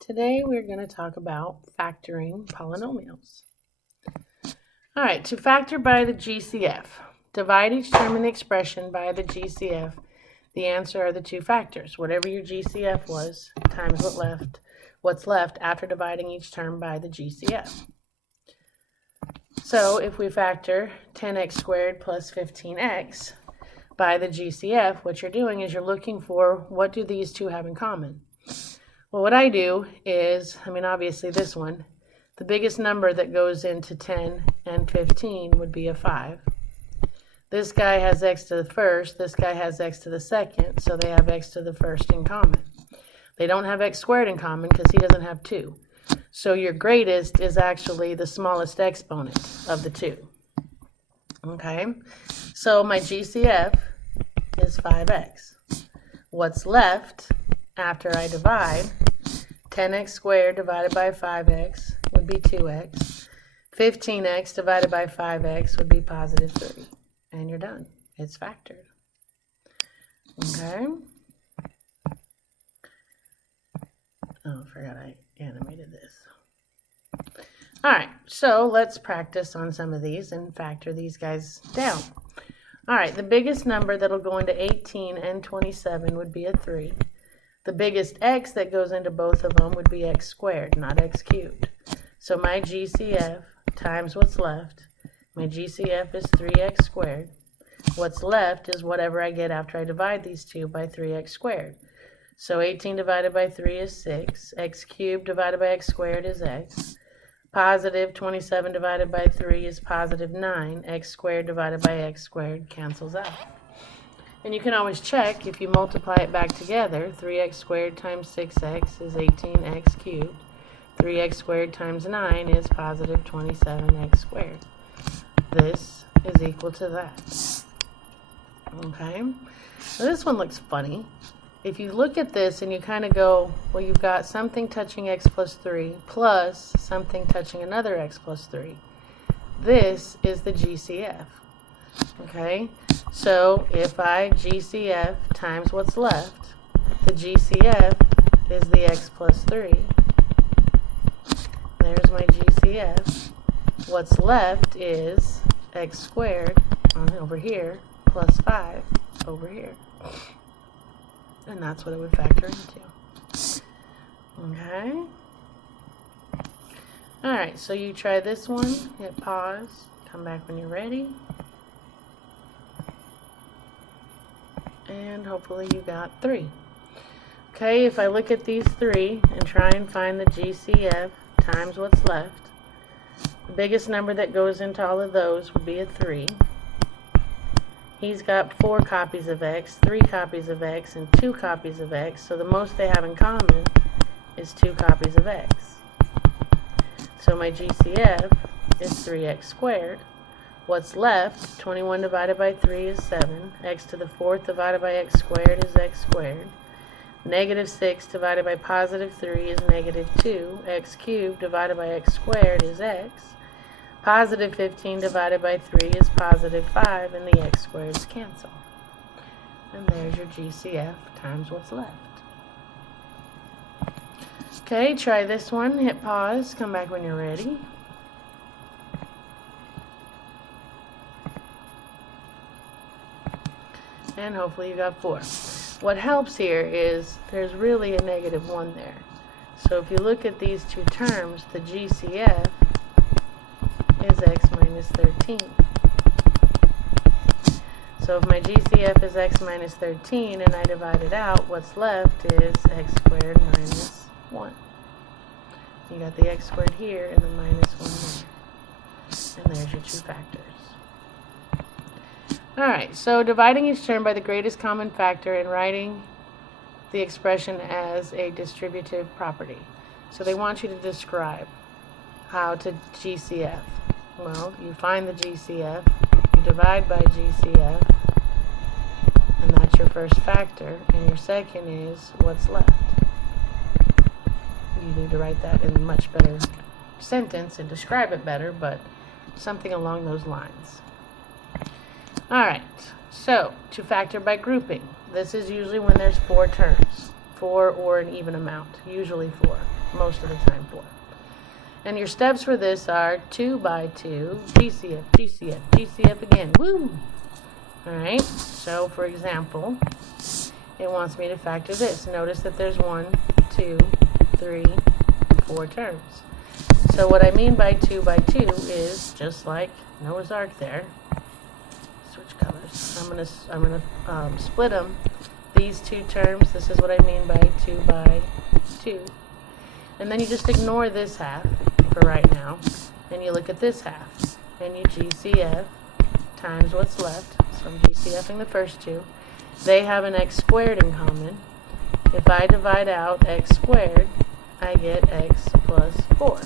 Today we're going to talk about factoring polynomials. All right, to factor by the GCF, divide each term in the expression by the GCF. The answer are the two factors, whatever your GCF was, times what's left after dividing each term by the GCF. So if we factor 10x squared plus 15x by the GCF, what you're doing is you're looking for what do these two have in common. Well, what I do is, obviously this one, the biggest number that goes into 10 and 15 would be a 5. This guy has x to the first, this guy has x to the second, so they have x to the first in common. They don't have x squared in common because he doesn't have 2. So your greatest is actually the smallest exponent of the two. Okay, so my GCF is 5x. What's left after I divide, 10x squared divided by 5x would be 2x. 15x divided by 5x would be positive 3. And you're done. It's factored. Okay. Oh, I forgot I animated this. All right, so let's practice on some of these and factor these guys down. All right, the biggest number that'll go into 18 and 27 would be a 3. The biggest x that goes into both of them would be x squared, not x cubed. So my GCF times what's left. My GCF is 3x squared. What's left is whatever I get after I divide these two by 3x squared. So 18 divided by 3 is 6. X cubed divided by x squared is x. Positive 27 divided by 3 is positive 9. X squared divided by x squared cancels out. And you can always check if you multiply it back together. 3x squared times 6x is 18x cubed. 3x squared times 9 is positive 27x squared. This is equal to that. Okay, so this one looks funny. If you look at this and you kind of go, well, you've got something touching x plus 3 plus something touching another x plus 3. This is the GCF. Okay, so if I GCF times what's left, the GCF is the x plus 3. There's my GCF. What's left is x squared over here plus 5 over here. And that's what it would factor into. Okay. All right, so you try this one, hit pause, come back when you're ready. And hopefully you got 3. Okay, if I look at these 3 and try and find the GCF times what's left, the biggest number that goes into all of those would be a 3. He's got 4 copies of x, 3 copies of x, and 2 copies of x, so the most they have in common is 2 copies of x. So my GCF is 3x squared. What's left, 21 divided by 3 is 7. X to the 4th divided by x squared is x squared. Negative 6 divided by positive 3 is negative 2. X cubed divided by x squared is x. Positive 15 divided by 3 is positive 5, and the x squareds cancel. And there's your GCF times what's left. Okay, try this one. Hit pause. Come back when you're ready. And hopefully you got 4. What helps here is there's really a negative 1 there. So if you look at these two terms, the GCF is x minus 13. So if my GCF is x minus 13 and I divide it out, what's left is x squared minus 1. You got the x squared here and the minus 1 there. And there's your two factors. Alright, so dividing each term by the greatest common factor and writing the expression as a distributive property. So they want you to describe how to GCF. Well, you find the GCF, you divide by GCF, and that's your first factor, and your second is what's left. You need to write that in a much better sentence and describe it better, but something along those lines. Alright, so to factor by grouping. This is usually when there's 4 terms, 4 or an even amount, usually 4. most of the time 4. And your steps for this are 2 by 2, GCF, GCF, GCF again. Woo! Alright, so for example, it wants me to factor this. Notice that there's 1, 2, 3, 4 terms. So what I mean by 2 by 2 is just like Noah's Ark there. Switch colors. I'm gonna split them. These 2 terms, this is what I mean by 2 by 2. And then you just ignore this half for right now, and you look at this half, and you GCF times what's left. So I'm GCFing the first 2. They have an x squared in common. If I divide out x squared, I get x plus 4.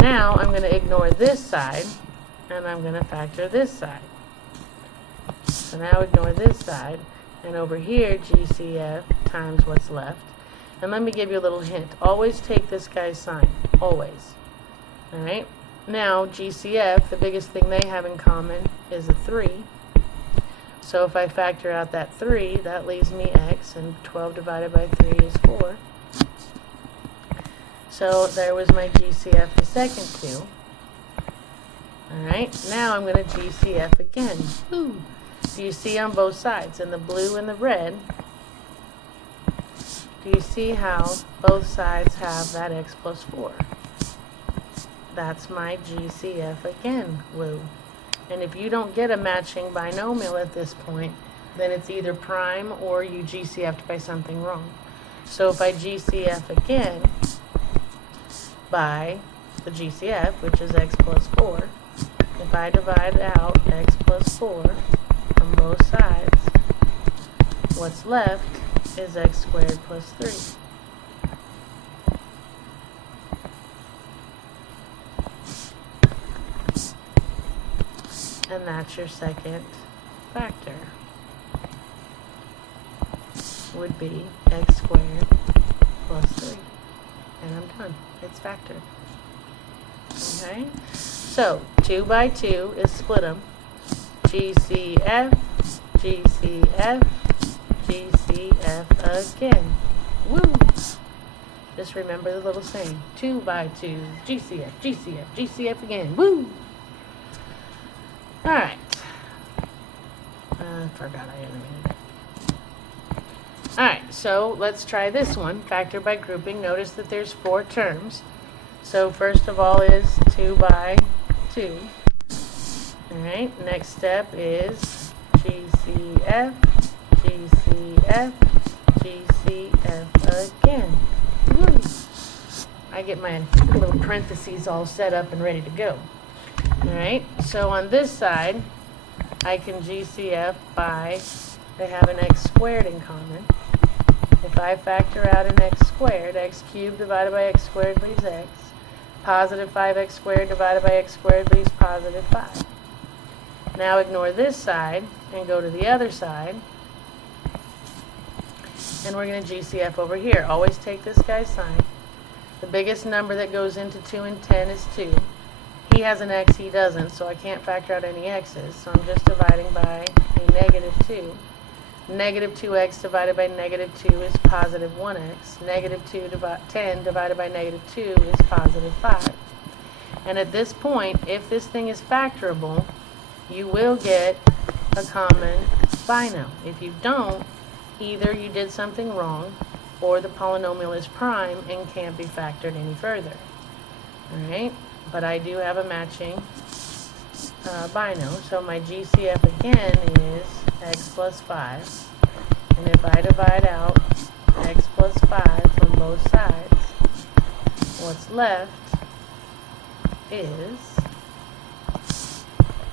Now I'm going to ignore this side, and I'm going to factor this side. So now ignore this side, and over here GCF times what's left. And let me give you a little hint. Always take this guy's sign. Always. Alright? Now, GCF, the biggest thing they have in common is a 3. So if I factor out that 3, that leaves me x, and 12 divided by 3 is 4. So there was my GCF the second 2. Alright, now I'm going to GCF again. Woo! Do you see on both sides, in the blue and the red, do you see how both sides have that x plus 4? That's my GCF again, woo. And if you don't get a matching binomial at this point, then it's either prime or you GCF'd by something wrong. So if I GCF again by the GCF, which is x plus 4, if I divide out x plus 4 from both sides, what's left is x squared plus 3. And that's your second factor. Would be x squared plus 3. And I'm done. It's factored. Okay? So, 2 by 2 is split them. GCF, GCF, GCF again. Woo! Just remember the little saying. 2 by 2, GCF, GCF, GCF again. Woo! Alright. I forgot I animated it. Alright, so let's try this one. Factor by grouping. Notice that there's 4 terms. So first of all is 2 by 2. Alright, next step is GCF, GCF, GCF again. Woo! I get my little parentheses all set up and ready to go. Alright, so on this side, I can GCF by, they have an x squared in common. If I factor out an x squared, x cubed divided by x squared leaves x. Positive 5x squared divided by x squared leaves positive 5. Now ignore this side and go to the other side. And we're going to GCF over here. Always take this guy's sign. The biggest number that goes into 2 and 10 is 2. He has an x, he doesn't, so I can't factor out any x's. So I'm just dividing by a negative 2. Negative 2x divided by negative 2 is positive 1x. Negative 10 divided by negative 2 is positive 5. And at this point, if this thing is factorable, you will get a common binomial. If you don't, either you did something wrong, or the polynomial is prime and can't be factored any further. Alright? But I do have a matching binomial. So my GCF again is x plus 5. And if I divide out x plus 5 from both sides, what's left is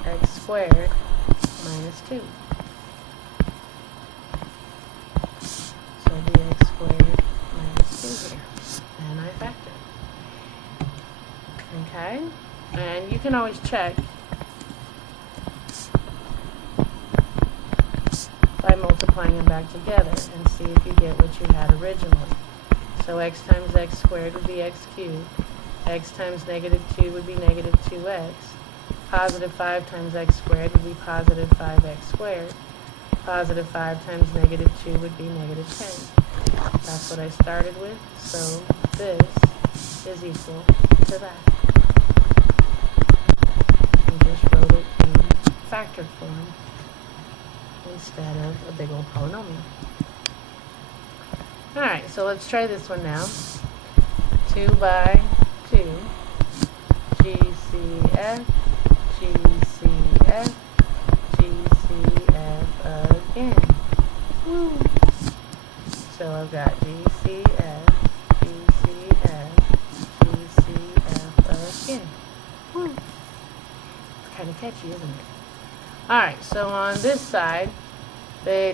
x squared minus 2. So it'll be x squared minus 2 here. And I factor. Okay? And you can always check by multiplying them back together and see if you get what you had originally. So x times x squared would be x cubed. X times negative 2 would be negative 2x. Positive 5 times x squared would be positive 5x squared. Positive 5 times negative 2 would be negative 10. That's what I started with, so this is equal to that. I just wrote it in factored form instead of a big old polynomial. Alright, so let's try this one now. 2 by 2, GCF, GCF, GCF again. Woo! So I've got GCF, GCF, GCF again. Woo! It's kind of catchy, isn't it? Alright, so on this side,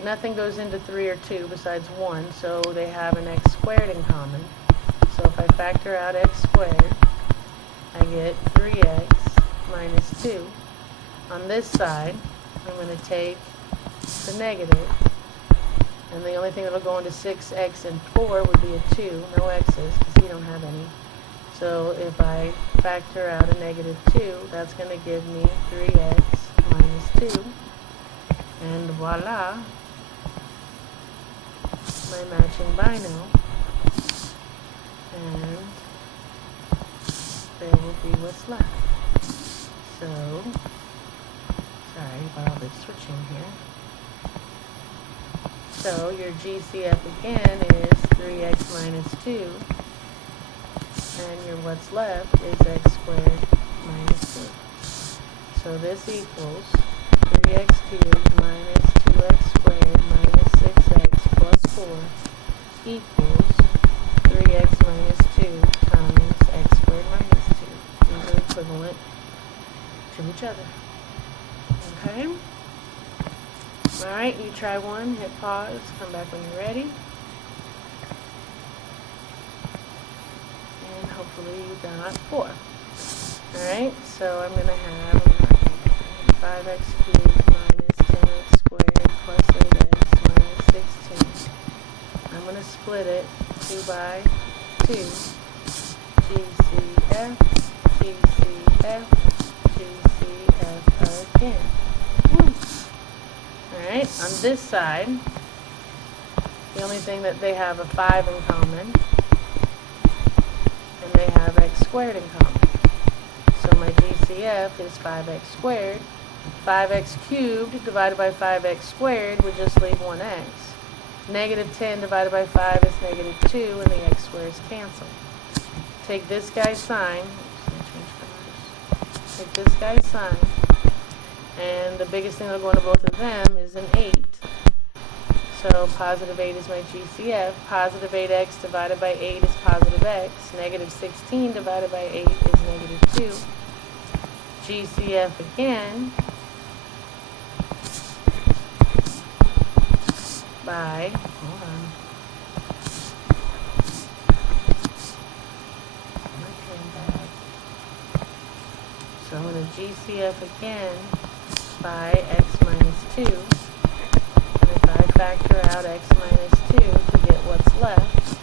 nothing goes into 3 or 2 besides 1, so they have an x squared in common. So if I factor out x squared, I get 3x minus 2. On this side, I'm going to take the negative, and the only thing that will go into 6x and 4 would be a 2, no x's, because you don't have any. So if I factor out a negative 2, that's going to give me 3x minus 2. And voila, my matching binomial, and there will be what's left. So, sorry about all this switching here. So your GCF again is 3x minus 2, and your what's left is x squared minus 2. So this equals 3x cubed minus 2x squared minus 6x plus 4 equals 3x minus 2 times x squared minus 2. These are equivalent to each other. Okay? Alright, you try one, hit pause, come back when you're ready. And hopefully you got 4. Alright, so I'm going to have 5x cubed minus 10x squared plus 8x minus 16. I'm going to split it 2 by 2. GCF, GCF, GCF again. Alright, on this side, the only thing that they have a 5 in common, and they have x squared in common. So my GCF is 5x squared. 5x cubed divided by 5x squared would just leave 1x. Negative 10 divided by 5 is negative 2, and the x squares cancel. Take this guy's sign. Take this guy's sign. And the biggest thing that will go into both of them is an 8. So positive 8 is my GCF. Positive 8x divided by 8 is positive x. Negative 16 divided by 8 is negative 2. GCF again by, hold on, my pen bag. So I'm going to GCF again by x minus 2, and if I factor out x minus 2 to get what's left,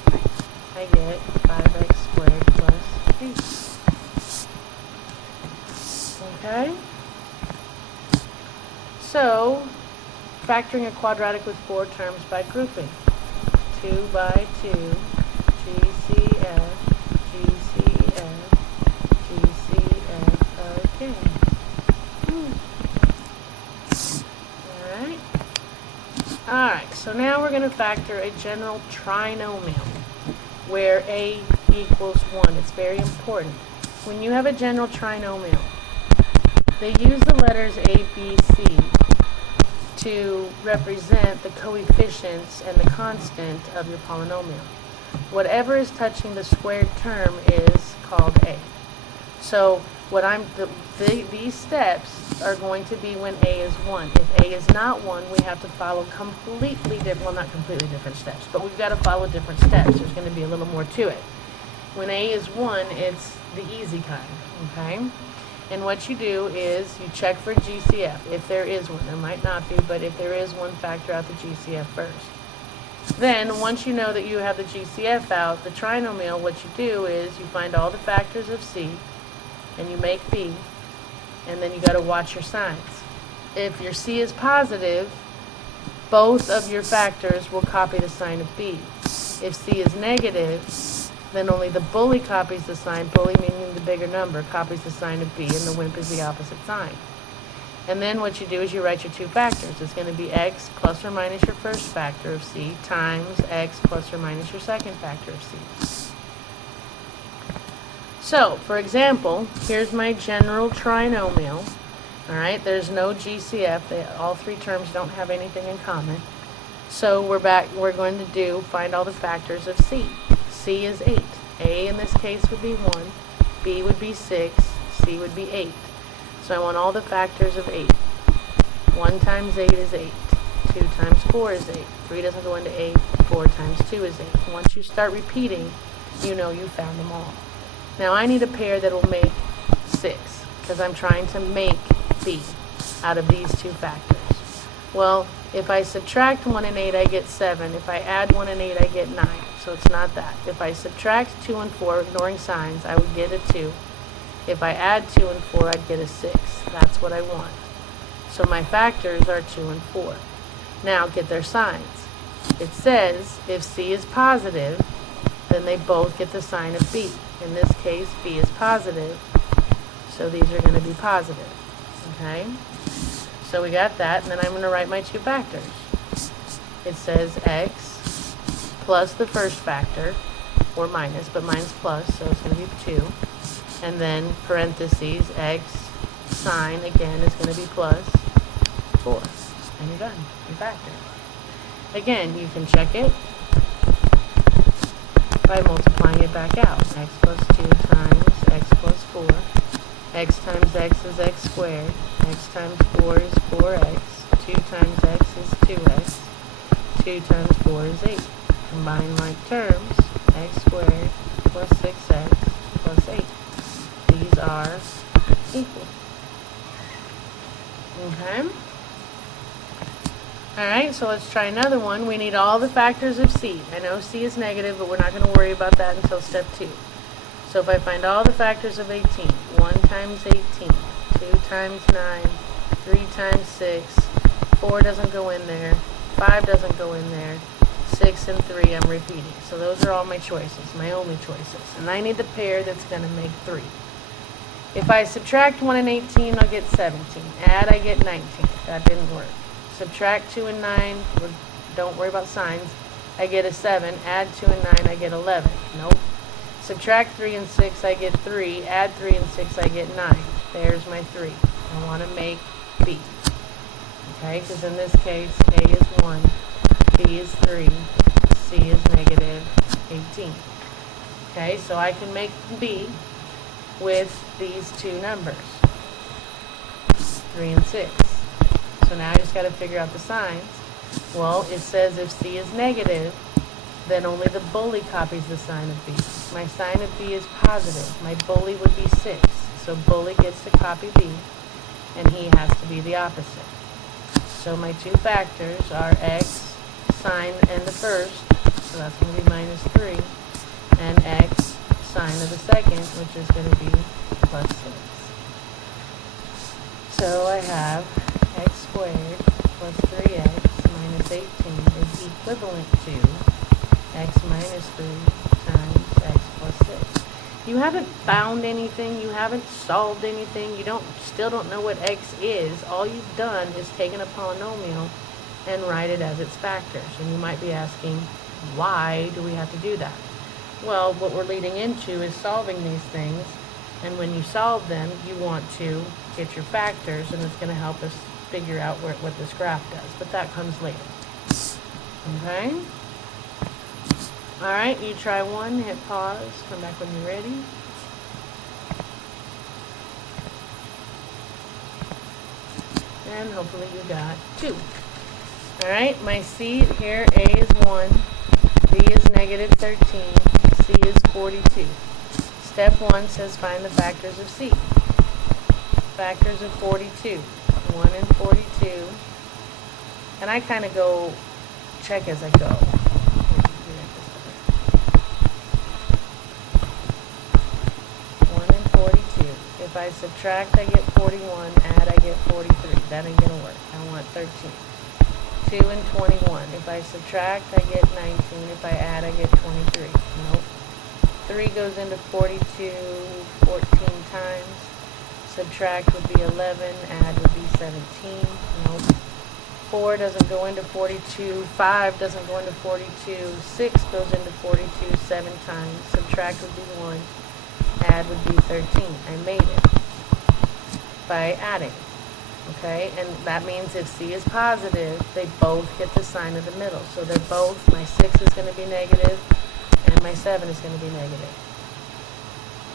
I get 5x squared plus 3. Okay? So, factoring a quadratic with 4 terms by grouping. 2 by 2, GCF, GCF, GCF again. Alright, so now we're going to factor a general trinomial where a equals 1. It's very important. When you have a general trinomial, they use the letters A, B, C to represent the coefficients and the constant of your polynomial. Whatever is touching the squared term is called A. So these steps are going to be when A is 1. If A is not 1, we have to follow completely different, well, not completely different steps, but we've got to follow different steps. There's going to be a little more to it. When A is 1, it's the easy kind, okay? And what you do is you check for GCF, if there is one. There might not be, but if there is one, factor out the GCF first. Then, once you know that you have the GCF out, the trinomial, what you do is you find all the factors of C, and you make B, and then you got to watch your signs. If your C is positive, both of your factors will copy the sign of B. If C is negative, then only the bully copies the sign, bully meaning the bigger number, copies the sign of B, and the wimp is the opposite sign. And then what you do is you write your two factors. It's going to be x plus or minus your first factor of C times x plus or minus your second factor of C. So, for example, here's my general trinomial. All right, there's no GCF. All three terms don't have anything in common. So we're going to find all the factors of C. C is 8. A in this case would be 1. B would be 6. C would be 8. So I want all the factors of 8. 1 times 8 is 8. 2 times 4 is 8. 3 doesn't go into 8. 4 times 2 is 8. Once you start repeating, you know you found them all. Now I need a pair that will make 6, because I'm trying to make B out of these two factors. Well, if I subtract 1 and 8, I get 7. If I add 1 and 8, I get 9. So it's not that. If I subtract 2 and 4, ignoring signs, I would get a 2. If I add 2 and 4, I'd get a 6. That's what I want. So my factors are 2 and 4. Now get their signs. It says if C is positive, then they both get the sign of B. In this case, B is positive, so these are going to be positive. Okay? So we got that, and then I'm going to write my two factors. It says x plus the first factor, or minus, but mine's plus, so it's going to be 2. And then parentheses, x sign, again, is going to be plus 4. And you're done. Your factor. Again, you can check it by multiplying it back out. X plus 2 times x plus 4. X times x is x squared. X times 4 is 4x. 2 times x is 2x. 2 times 4 is 8. Combine like terms. X squared plus 6x plus 8. These are equal. Okay? Alright, so let's try another one. We need all the factors of C. I know C is negative, but we're not going to worry about that until step 2. So if I find all the factors of 18, 1 times 18, 2 times 9, 3 times 6, 4 doesn't go in there, 5 doesn't go in there, 6 and 3 I'm repeating. So those are all my choices, my only choices. And I need the pair that's going to make 3. If I subtract 1 and 18, I'll get 17. Add, I get 19. That didn't work. Subtract 2 and 9, don't worry about signs, I get a 7. Add 2 and 9, I get 11. Nope. Subtract 3 and 6, I get 3. Add 3 and 6, I get 9. There's my 3. I want to make B. Okay, because in this case, A is 1, B is 3, C is negative 18. Okay, so I can make B with these two numbers, 3 and 6. So now I just got to figure out the signs. Well, it says if C is negative, then only the bully copies the sign of B. My sign of B is positive. My bully would be 6. So bully gets to copy B, and he has to be the opposite. So my two factors are x, sign, and the first, so that's going to be minus 3, and x, sign of the second, which is going to be plus 6. So I have x squared plus 3x minus 18 is equivalent to x minus 3 times x plus 6. You haven't found anything, you haven't solved anything, still don't know what x is. All you've done is taken a polynomial and write it as its factors. And you might be asking, why do we have to do that? Well, what we're leading into is solving these things, and when you solve them, you want to get your factors, and it's going to help us figure out what this graph does, but that comes later. Okay? Alright, you try one, hit pause, come back when you're ready. And hopefully you got 2. Alright, my C here, A is 1, B is negative 13, C is 42. Step 1 says find the factors of C. Factors of 42. 1 and 42. And I kind of go check as I go. 1 and 42. If I subtract, I get 41. Add, I get 43. That ain't going to work. I want 13. 2 and 21. If I subtract, I get 19. If I add, I get 23. Nope. 3 goes into 42 14 times. Subtract would be 11. Add would be 17. Nope. 4 doesn't go into 42. 5 doesn't go into 42. 6 goes into 42 7 times. Subtract would be 1. Add would be 13. I made it by adding. Okay, and that means if C is positive, they both get the sign of the middle. So they're both, my 6 is going to be negative, and my 7 is going to be negative.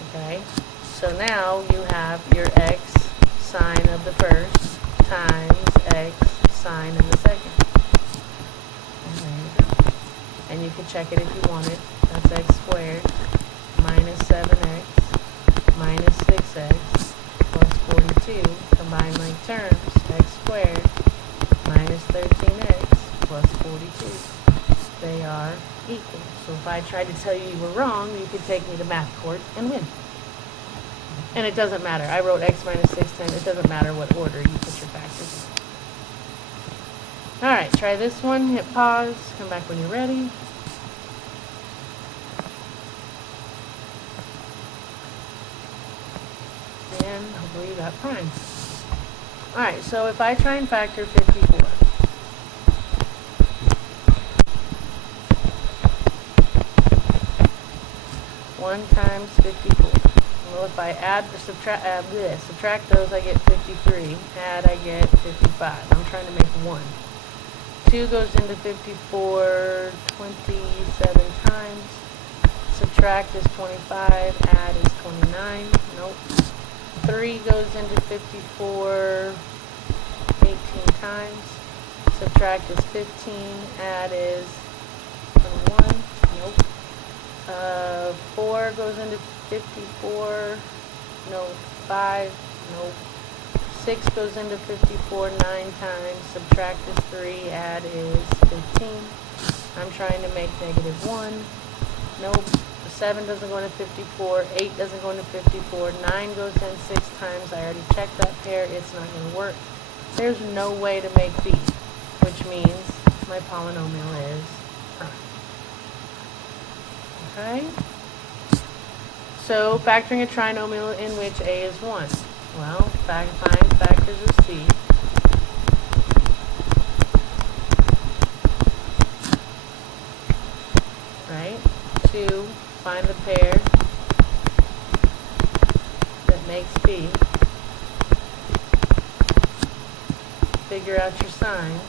Okay, so now you have your x sign of the first times x sign of the second. And there you go. And you can check it if you wanted. That's x squared minus 7x minus 6x plus 42. Combine like terms, x squared minus 13x plus 42. They are equal. So if I tried to tell you you were wrong, you could take me to math court and win. And it doesn't matter. I wrote x minus 6 10. It doesn't matter what order you put your factors in. Alright, try this one. Hit pause. Come back when you're ready. And hopefully you got prime. Alright, so if I try and factor 54. One times 54. Well, if I add or subtract those, I get 53. Add, I get 55. I'm trying to make 1. 2 goes into 54 27 times. Subtract is 25. Add is 29. Nope. 3 goes into 54 18 times. Subtract is 15. Add is 21. Nope. 4 goes into 54. No. 5. Nope. 6 goes into 54 9 times. Subtract is 3. Add is 15. I'm trying to make negative 1. Nope. 7 doesn't go into 54, 8 doesn't go into 54, 9 goes in 6 times. I already checked that pair. It's not going to work. There's no way to make B, which means my polynomial is prime. Okay? So, factoring a trinomial in which A is 1. Well, find factors of C. Right? 2. Find the pair that makes B. Figure out your signs.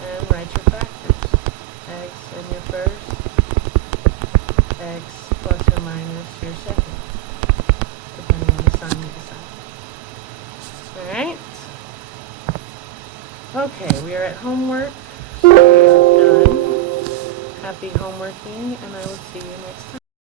And write your factors. X in your first. X plus or minus your second. Depending on the sign you decide. Alright? Okay, we are at homework. So we are done. Happy homeworking, and I will see you next time.